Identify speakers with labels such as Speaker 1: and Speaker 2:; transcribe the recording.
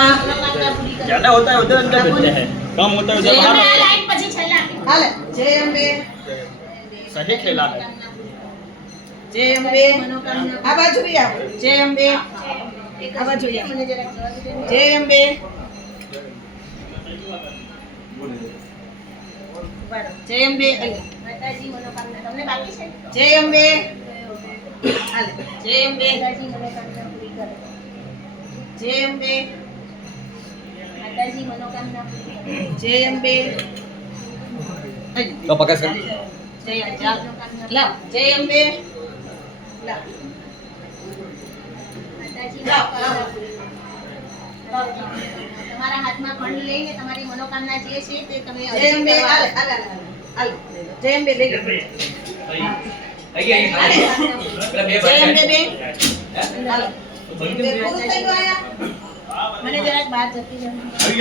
Speaker 1: तो
Speaker 2: ज्यादा होता है उधर उधर मिलते हैं कम होता है उधर
Speaker 3: बाहर लाइट पची चला
Speaker 1: हाल जे एम बे
Speaker 2: सही खेला है
Speaker 1: तो जे एम बे आवाज भी आ जे एम बे आवाज भी आ जे एम बे जे एम बे माताजी मनोकामना तुमने बाकी से जे एम बे जे एम बे जे एम बे दादाजी मनोकामना पूरी करें जय अंबे तो पकड़ सकते जय अंबे ला जय अंबे ला दादाजी
Speaker 3: ला तुम्हारा हाथ में खंड लेंगे तुम्हारी मनोकामना जे छे ते तुम्हें
Speaker 1: जय अंबे आ ला आ ला जय अंबे ले ले आई
Speaker 2: आई आई
Speaker 1: मेरा बे बे जय अंबे बे हां तो बंद कर दिया
Speaker 3: मैंने जरा एक बात जती है